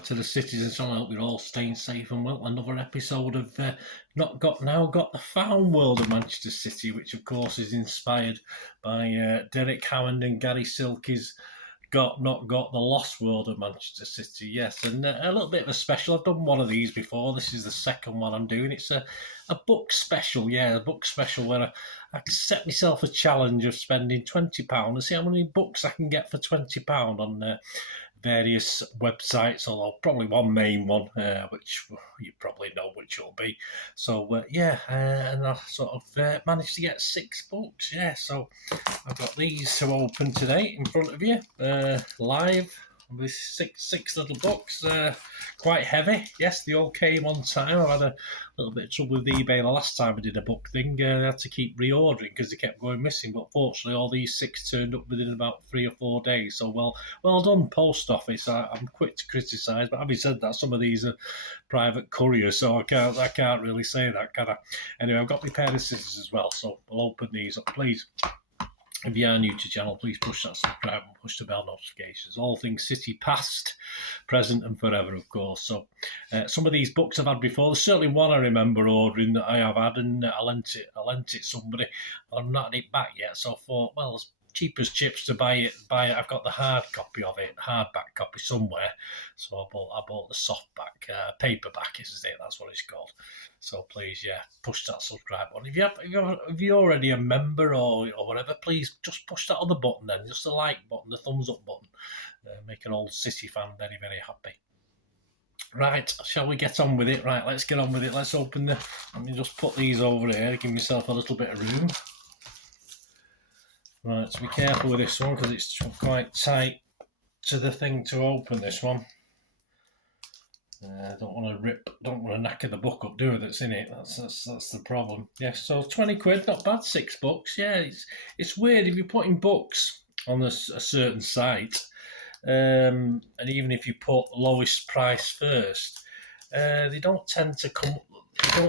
back to the citizens. I hope you're all staying safe and well. Another episode of Got the Found World of Manchester City, which of course is inspired by Derek Hammond and Gary Silke's the Lost World of Manchester City. Yes, and a little bit of a special. I've done one of these before. This is the second one I'm doing. It's a book special. Yeah, a book special where I set myself a challenge of spending £20 and see how many books I can get for £20 on various websites, although probably one main one, which you probably know which it'll be. So, and I sort of managed to get 6 books. Yeah, so I've got these to open today in front of you, live. With six little books, quite heavy. Yes, they all came on time. I had a little bit of trouble with eBay the last time I did a book thing. I had to keep reordering because they kept going missing. But fortunately, all these 6 turned up within about 3 or 4 days. So well done, post office. I'm quick to criticise, but having said that, some of these are private couriers, so I can't really say that, can I? Anyway, I've got my pair of scissors as well, so I'll open these up, please. If you are new to the channel, please push that subscribe and push the bell notifications. All things City past, present and forever, of course. So some of these books I've had before. There's certainly one I remember ordering that I have had, and I lent it somebody. I've not had it back yet, so I thought, well, it's cheap as chips to buy it. I've got the hard copy of it, hardback copy somewhere. So I bought the softback, paperback, isn't it? That's what it's called. So please, push that subscribe button. If you're already a member or whatever, please just push that other button then, just the like button, the thumbs up button. Make an old City fan very, very happy. Right, shall we get on with it? Right, let's get on with it. Let's open let me just put these over here, give myself a little bit of room. Right, so be careful with this one because it's quite tight to the thing to open this one. Don't want to knacker the book up, do I, that's in it. That's the problem. Yeah, so 20 quid, not bad, 6 books. Yeah, it's weird if you're putting books on a certain site, and even if you put lowest price first, they don't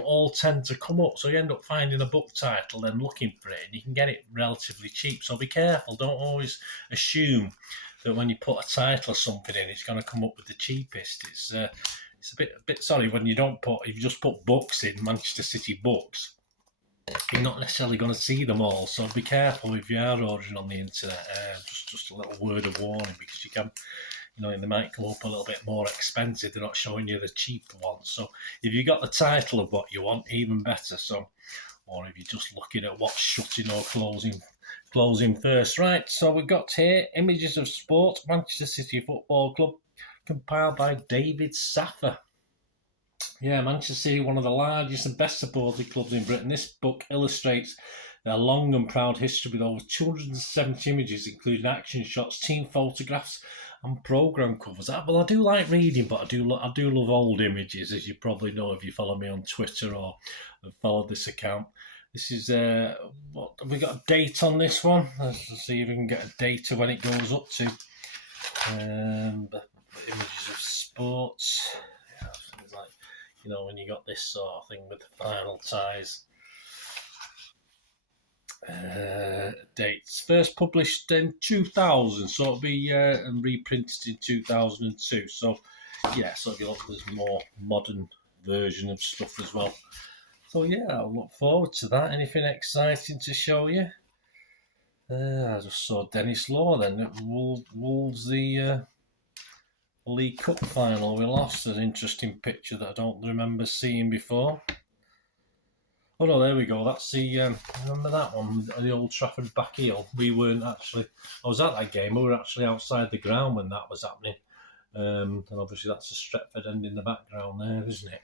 all tend to come up, so you end up finding a book title and looking for it, and you can get it relatively cheap. So be careful, don't always assume that when you put a title or something in, it's going to come up with the cheapest. It's a bit sorry when you if you just put books in, Manchester City books, you're not necessarily going to see them all. So be careful if you are ordering on the internet. Just a little word of warning, because you can, they might come up a little bit more expensive. They're not showing you the cheaper ones. So if you got the title of what you want, even better. So, or if you're just looking at what's shutting or closing first. Right, so we've got here Images of Sport, Manchester City Football Club, compiled by David Saffer. Yeah, Manchester City, one of the largest and best supported clubs in Britain. This book illustrates their long and proud history with over 270 images, including action shots, team photographs and programme covers. Well, I do like reading, but I do love old images, as you probably know if you follow me on Twitter or have followed this account. This is, what have we got a date on this one? Let's see if we can get a date of when it goes up to. Images of Sports. Yeah, things like, when you got this sort of thing with the final ties. Dates. First published in 2000, so it'll be reprinted in 2002. So, yeah, so if you look, there's a more modern version of stuff as well. So yeah, I'll look forward to that. Anything exciting to show you? I just saw Dennis Law then at Wolves, the League Cup final. We lost. An interesting picture that I don't remember seeing before. Oh no, there we go. That's the remember that one, the Old Trafford back heel. We weren't actually. I was at that game. We were actually outside the ground when that was happening. And obviously that's a Stretford end in the background there, isn't it?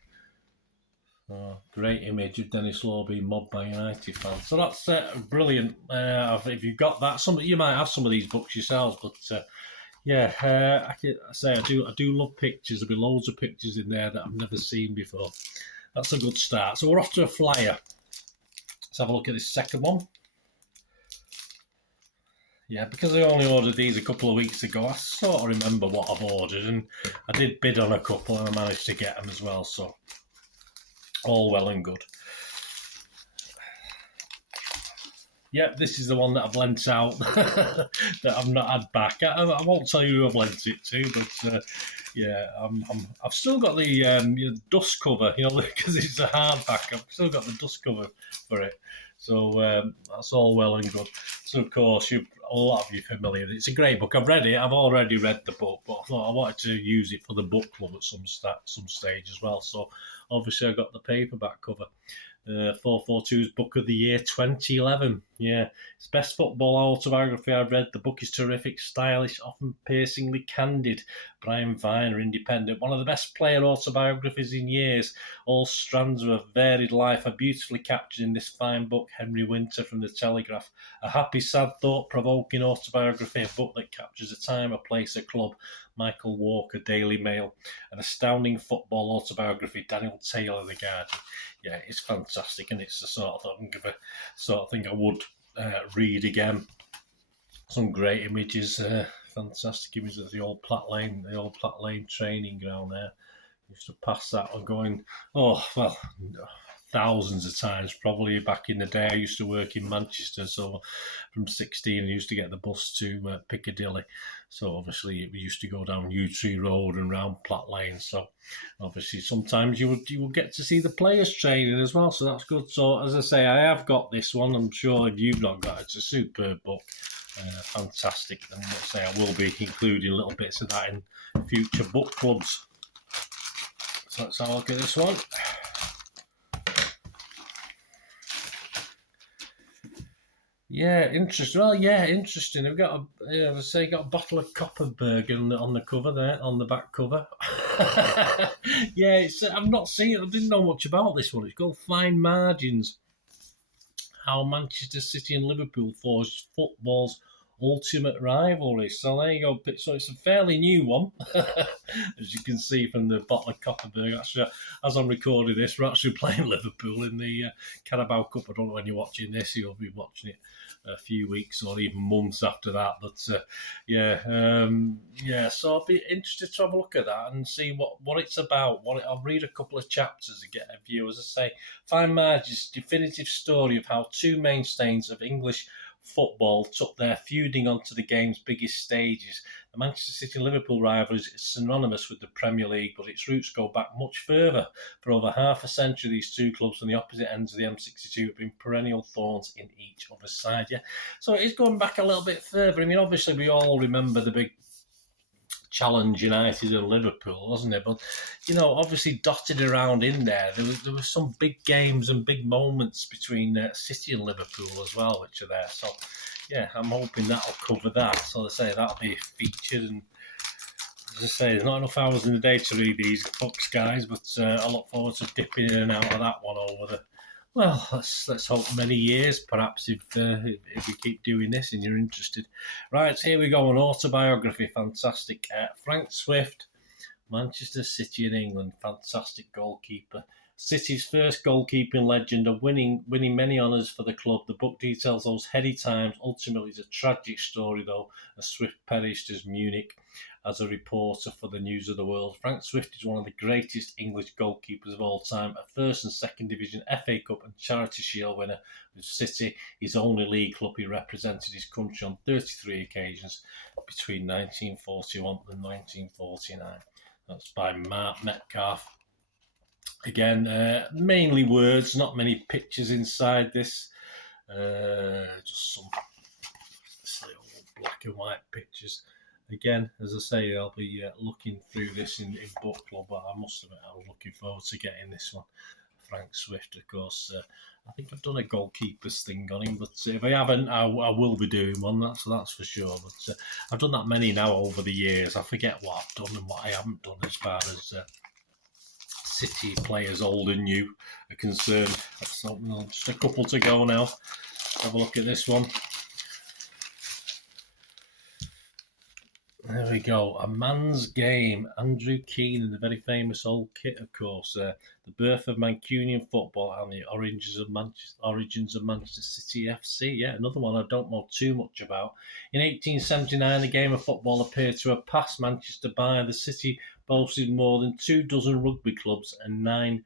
Great image of Dennis Law being mobbed by United fans. So that's brilliant. If you've got that, you might have some of these books yourselves, but I do love pictures. There'll be loads of pictures in there that I've never seen before. That's a good start. So we're off to a flyer. Let's have a look at this second one. Yeah, because I only ordered these a couple of weeks ago, I sort of remember what I've ordered, and I did bid on a couple and I managed to get them as well. So all well and good. Yep, this is the one that I've lent out that I've not had back. I won't tell you who I've lent it to, but I've still got the dust cover, because it's a hardback. I've still got the dust cover for it. So that's all well and good. So, of course, a lot of you are familiar with it. It's a great book. I've read it. I've already read the book, but I thought I wanted to use it for the book club at some stage as well. So, obviously, I got the paperback cover. 442's Book of the Year 2011. Yeah, it's best football autobiography I've read. The book is terrific, stylish, often piercingly candid. Brian Viner, independent. One of the best player autobiographies in years. All strands of a varied life are beautifully captured in this fine book. Henry Winter from The Telegraph. A happy, sad, thought-provoking autobiography. A book that captures a time, a place, a club. Michael Walker, Daily Mail. An astounding football autobiography. Daniel Taylor, The Guardian. Yeah, it's fantastic, and it's the sort of thing I would read again. Some great images, fantastic images of the old Platt Lane training ground there. Used to pass that on going, thousands of times probably back in the day. I used to work in Manchester, so from 16 I used to get the bus to Piccadilly. So obviously we used to go down Yew Tree Road and round Platt Lane. So obviously sometimes you would get to see the players training as well. So that's good. So as I say, I have got this one. I'm sure if you've not got it, it's a superb book. Fantastic. And let's say I will be including little bits of that in future book clubs. So let's have a look at this one. Yeah, interesting. Well, yeah, interesting. We've got got a bottle of Copperberg on the cover there, on the back cover. Yeah, I've not seen it. I didn't know much about this one. It's called Fine Margins. How Manchester City and Liverpool forged football's ultimate rivalry. So there you go. So it's a fairly new one, as you can see from the bottle of Copperberg. Actually, as I'm recording this, we're actually playing Liverpool in the Carabao Cup. I don't know when you're watching this. You'll be watching it a few weeks or even months after that. But so I'll be interested to have a look at that and see what it's about. I'll read a couple of chapters and get a view. As I say, Fine Margins' definitive story of how two mainstays of English football took their feuding onto the game's biggest stages. The Manchester City and Liverpool rivalry is synonymous with the Premier League, but its roots go back much further. For over half a century, these two clubs on the opposite ends of the M62 have been perennial thorns in each other's side. Yeah, so it is going back a little bit further. I mean, obviously, we all remember the big challenge United and Liverpool, wasn't it? But obviously dotted around in there were some big games and big moments between City and Liverpool as well, which are there. So yeah, I'm hoping that'll cover that. So I say that'll be featured, and as I say, there's not enough hours in the day to read these books, guys. But I look forward to dipping in and out of that one over the. Well, let's hope many years, perhaps, if we keep doing this and you're interested. Right, here we go, an autobiography, fantastic. Frank Swift, Manchester City in England, fantastic goalkeeper. City's first goalkeeping legend and winning many honours for the club. The book details those heady times. Ultimately, it's a tragic story, though, as Swift perished as Munich as a reporter for the News of the World. Frank Swift is one of the greatest English goalkeepers of all time, a first and second division FA Cup and Charity Shield winner with City, his only league club. He represented his country on 33 occasions between 1941 and 1949. That's by Marc McCarthy. Again, mainly words, not many pictures inside this. Just some black and white pictures. Again, as I say, I'll be looking through this in book club, but I must admit I was looking forward to getting this one. Frank Swift, of course. I think I've done a goalkeeper's thing on him, but if I haven't, I will be doing one, that's for sure. But I've done that many now over the years. I forget what I've done and what I haven't done as far as City players, old and new, are concerned. Just a couple to go now. Let's have a look at this one. There we go. A Man's Game. Andrew Keane and the very famous old kit, of course. The birth of Mancunian football and the origins of Manchester City FC. Yeah, another one I don't know too much about. In 1879, the game of football appeared to have passed Manchester by. The city boasted more than 24 rugby clubs and 9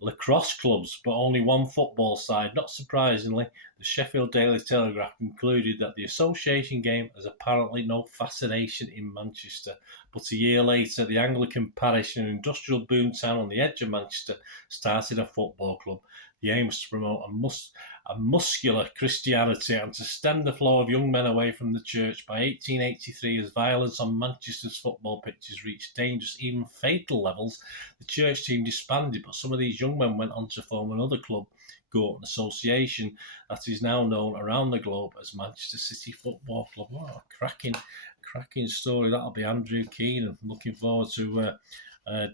lacrosse clubs, but only one football side. Not surprisingly, The Sheffield Daily Telegraph concluded that the association game has apparently no fascination in Manchester. But a year later, the Anglican parish in an industrial boomtown on the edge of Manchester started a football club. The aim was to promote a muscular Christianity and to stem the flow of young men away from the church. By 1883, as violence on Manchester's football pitches reached dangerous, even fatal levels, the church team disbanded, but some of these young men went on to form another club, Gorton Association, that is now known around the globe as Manchester City Football Club. What a cracking story. That'll be Andrew Keane. I'm looking forward to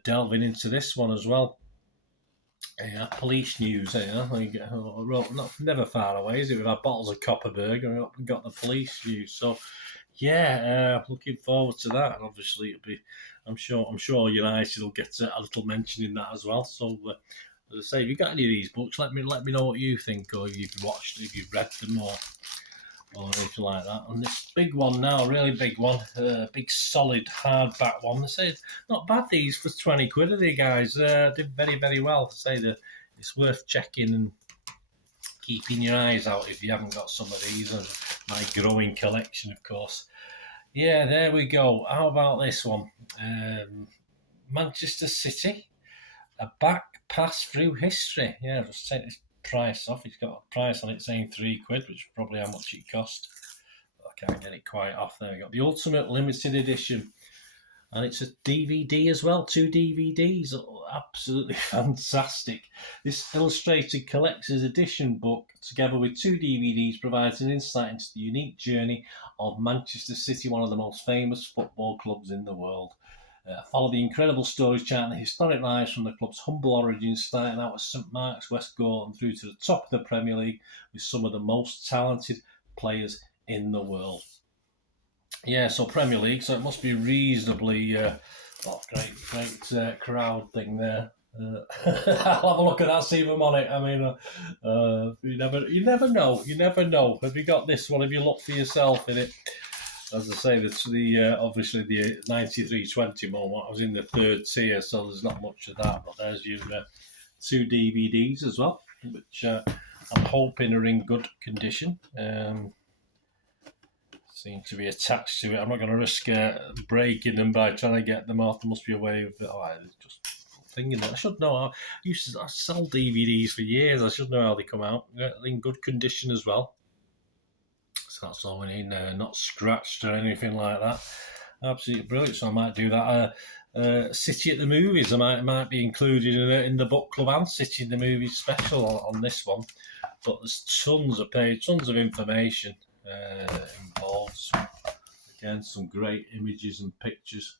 delving into this one as well. Police news, never far away, is it? We've had bottles of Copperberg and we've got the police news. So, looking forward to that. And obviously, it'll be, I'm sure United will get a little mention in that as well. So, as I say, if you got any of these books, let me know what you think, or if you've watched, if you've read them, or anything like that. And this big one now, really big one, big solid hardback one. They say not bad these for 20 quid, are they, guys? Did very, very well. To say that it's worth checking and keeping your eyes out if you haven't got some of these. My growing collection, of course. Yeah, there we go. How about this one? Manchester City, a back pass through history. Yeah, just take this price off. It's got a price on it saying £3, which is probably how much it cost. I can't get it quite off. There we go. The Ultimate Limited Edition. And it's a DVD as well. 2 DVDs. Absolutely fantastic. This illustrated collector's edition book, together with 2 DVDs, provides an insight into the unique journey of Manchester City, one of the most famous football clubs in the world. Follow the incredible stories charting the historic rise from the club's humble origins, starting out at St Mark's, West Gorton, through to the top of the Premier League with some of the most talented players in the world. Yeah, so Premier League, so it must be reasonably great crowd thing there. I'll have a look at that, see if I'm on it. I mean, you never know. Have you got this one? Have you looked for yourself in it? As I say, obviously the 93-20 moment, I was in the 3rd tier, so there's not much of that. But there's your 2 DVDs as well, which I'm hoping are in good condition. Seem to be attached to it. I'm not going to risk breaking them by trying to get them off. There must be a way of it. Just thinking that I should know. I sell DVDs for years. I should know how they come out. They're in good condition as well. So that's all we need now, not scratched or anything like that. Absolutely brilliant. So I might do that. City at the Movies, I might be included in the book club and City in the Movies special on this one. But there's tons of information involved. Again, some great images and pictures.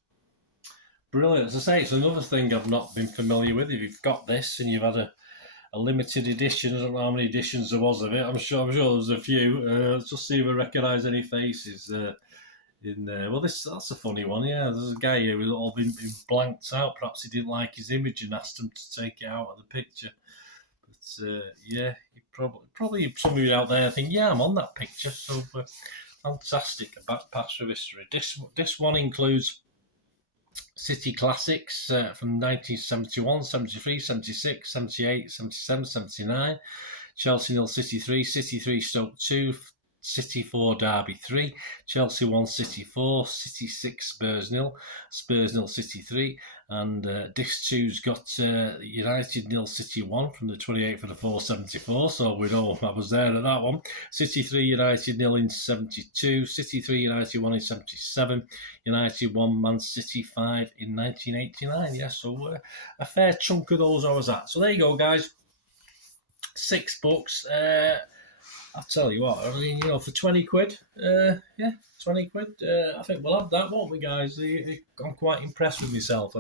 Brilliant. As I say, it's another thing I've not been familiar with. If you've got this and you've had a limited edition, I don't know how many editions there was of it. I'm sure there's a few. Let's just see if I recognise any faces in there. Well, that's a funny one. Yeah, there's a guy here who's all been blanked out. Perhaps he didn't like his image and asked him to take it out of the picture. But probably some of you out there think, yeah, I'm on that picture. So fantastic, a back pass through history. This one includes City classics from 1971, 73, 76, 78, 77, 79. Chelsea 0, City 3, City 3, Stoke 2, City 4, Derby 3, Chelsea 1, City 4, City 6, Spurs 0, Spurs 0, City 3, and Disc 2's got United 0, City 1 from the 28th of the 474, so we know I was there at that one. City 3, United 0 in 72, City 3, United 1 in 77, United 1, Man City 5 in 1989. Yeah, so a fair chunk of those I was at. So there you go, guys. 6 books. I'll tell you what, I mean, for 20 quid, 20 quid, I think we'll have that, won't we, guys? I'm quite impressed with myself.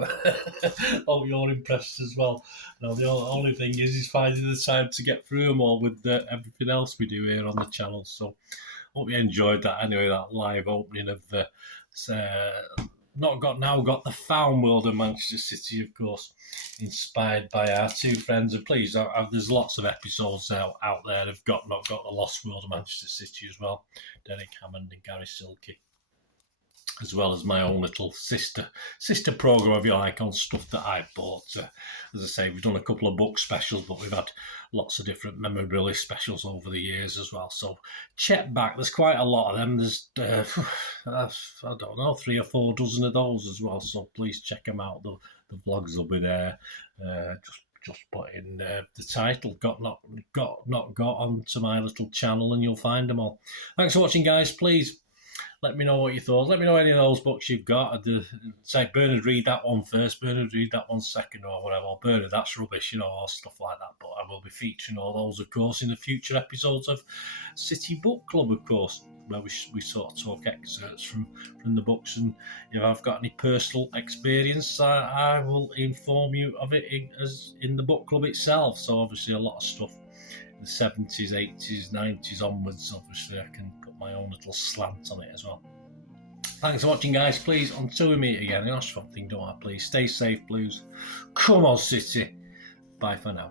Hope you're impressed as well. The only thing is finding the time to get through them all with everything else we do here on the channel. So, hope you enjoyed that anyway, that live opening of got the found world of Manchester City, of course, inspired by our 2 friends. And please, there's lots of episodes out there that have not got the lost world of Manchester City as well. Derek Hammond and Gary Silke. as well as my own little sister program, if you like, on stuff that I bought. As I say, we've done a couple of book specials, but we've had lots of different memorabilia specials over the years as well. So check back. There's quite a lot of them. There's I don't know, 3 or 4 dozen of those as well. So please check them out. The vlogs will be there. Just put in the title "Got Not Got" onto my little channel, and you'll find them all. Thanks for watching, guys. Please let me know what you thought. Let me know any of those books you've got. Say, Bernard, read that one first. Bernard, read that one second, or whatever. Or, Bernard, that's rubbish, or stuff like that. But I will be featuring all those, of course, in the future episodes of City Book Club, of course, where we sort of talk excerpts from the books. And if I've got any personal experience, I will inform you of it in the book club itself. So obviously a lot of stuff in the 70s, 80s, 90s onwards, obviously I can put my own little slant on it as well. Thanks for watching, guys. Please, until we meet again, the last one thing, don't I? Please stay safe, Blues. Come on, City. Bye for now.